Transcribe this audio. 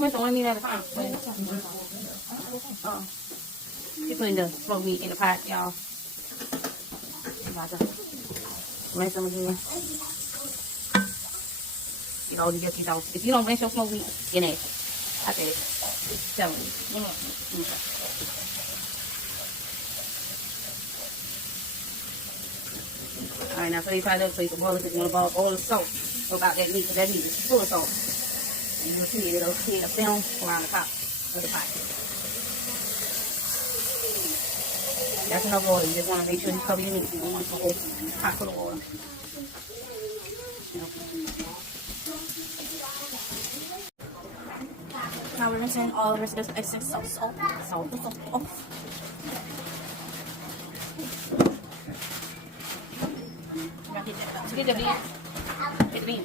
Where's the only meat at a time? She's putting the smoked meat in the pot, y'all. About to rinse them again. You know, if you don't rinse your smoked meat, you're nasty. I said it. Telling you. Alright, now so you try to so you can boil it, you want to boil the salt about that meat, because that meat is full of salt. And you'll see it'll film around the top of the pot. That's enough oil. You just want to make sure you cover your meat. You don't want to put a pot full of oil. Now we're rinsing all the rest of this excess salt off. Get the bean. Get the bean.